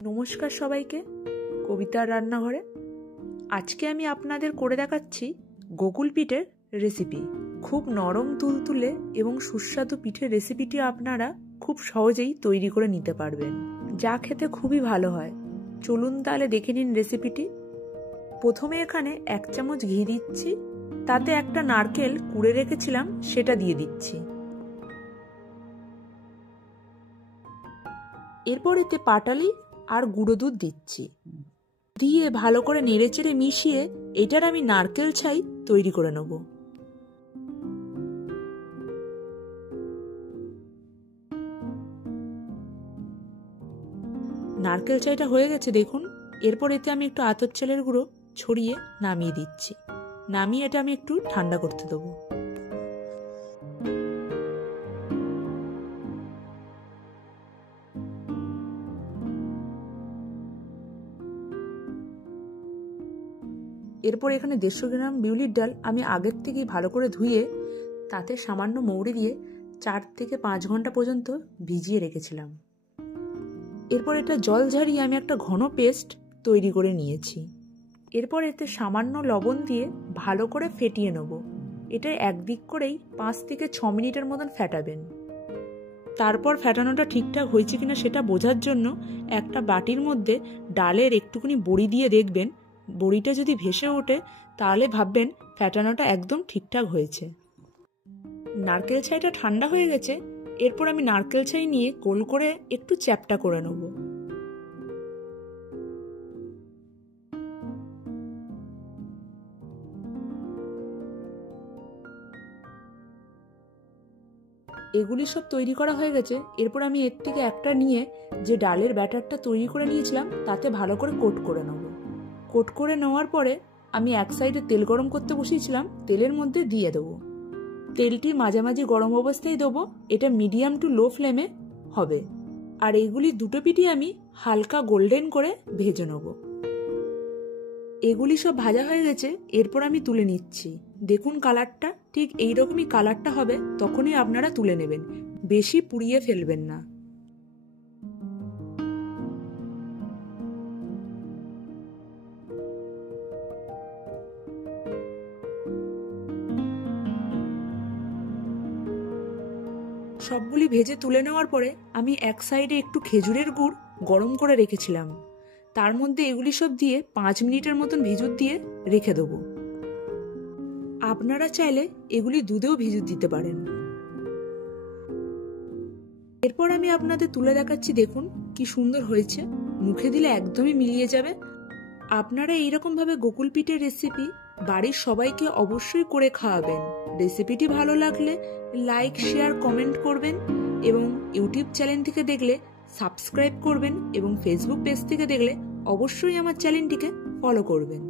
নমস্কার সবাইকে, কবিতার রান্নাঘরে। আজকে আমি আপনাদের করে দেখাচ্ছি গোকুল পিঠের রেসিপি। খুব নরম তুলতুলে এবং সুস্বাদু পিঠের রেসিপিটি আপনারা খুব সহজেই তৈরি করে নিতে পারবেন, যা খেতে খুবই ভালো হয়। চলুন তাহলে দেখে নিন রেসিপিটি। প্রথমে এখানে 1 চামচ ঘি দিচ্ছি, তাতে একটা নারকেল কুড়ে রেখেছিলাম সেটা দিয়ে দিচ্ছি। এরপর এতে পাটালি আর গুঁড়ো দুধ দিচ্ছি, দিয়ে ভালো করে নেড়েচেড়ে মিশিয়ে এটার আমি নারকেল ছাই তৈরি করে নেব। নারকেল ছাইটা হয়ে গেছে দেখুন। এরপর এতে আমি একটু আতপ চালের গুঁড়ো ছড়িয়ে নামিয়ে দিচ্ছি। নামিয়ে এটা আমি একটু ঠান্ডা করতে দেবো। এরপর এখানে 150 গ্রাম বিউলির ডাল আমি আগের থেকেই ভালো করে ধুয়ে তাতে সামান্য মৌরি দিয়ে 4 থেকে 5 ঘন্টা পর্যন্ত ভিজিয়ে রেখেছিলাম। এরপর এটা জল ঝরিয়ে আমি একটা ঘন পেস্ট তৈরি করে নিয়েছি। এরপর এতে সামান্য লবণ দিয়ে ভালো করে ফেটিয়ে নেব। এটা একদিক করেই 5 থেকে 6 মিনিটের মতন ফেটাবেন। তারপর ফেটানোটা ঠিকঠাক হয়েছে কিনা সেটা বোঝার জন্য একটা বাটির মধ্যে ডালের একটুখানি বড়ি দিয়ে দেখবেন। বড়িটা যদি ভেসে ওঠে তাহলে ভাববেন ফেটানোটা একদম ঠিকঠাক হয়েছে। নারকেল ছাইটা ঠান্ডা হয়ে গেছে। এরপর আমি নারকেল ছাই নিয়ে গোল করে একটু চ্যাপ্টা করে নেব। এগুলি সব তৈরি করা হয়ে গেছে। এরপর আমি এর থেকে একটা নিয়ে যে ডালের ব্যাটারটা তৈরি করে নিয়েছিলাম তাতে ভালো করে কোট করে নেব। কোট করে নেওয়ার পরে আমি এক সাইডে তেল গরম করতে বসিয়েছিলাম, তেলের মধ্যে দিয়ে দেবো। তেলটি মাঝামাঝি গরম অবস্থায় দেবো। এটা মিডিয়াম টু লো ফ্লেমে হবে। আর এইগুলি দুটো পিঠই আমি হালকা গোল্ডেন করে ভেজে নেব। এগুলি সব ভাজা হয়ে গেছে। এরপর আমি তুলে নিচ্ছি। দেখুন কালারটা ঠিক এইরকমই কালারটা হবে, তখনই আপনারা তুলে নেবেন, বেশি পুড়িয়ে ফেলবেন না। সবগুলি ভেজে তুলে নেওয়ার পরে আমি এক সাইডে একটু খেজুরের গুড় গরম করে রেখেছিলাম, তার মধ্যে এগুলি সব দিয়ে 5 মিনিটের মতন ভিজুত দিয়ে রেখে দেবো। আপনারা চাইলে এগুলি দুধেও ভিজুত দিতে পারেন। এরপর আমি আপনাদের তুলে দেখাচ্ছি, দেখুন কি সুন্দর হয়েছে। মুখে দিলে একদমই মিলিয়ে যাবে। আপনারা এইরকম ভাবে গোকুল পিঠের রেসিপি বাড়ির সবাইকে অবশ্যই করে খাওয়াবেন। রেসিপিটি ভালো লাগলে লাইক, শেয়ার, কমেন্ট করবেন এবং ইউটিউব চ্যানেল থেকে দেখলে সাবস্ক্রাইব করবেন এবং ফেসবুক পেজ থেকে দেখলে অবশ্যই আমার চ্যানেলটিকে ফলো করবেন।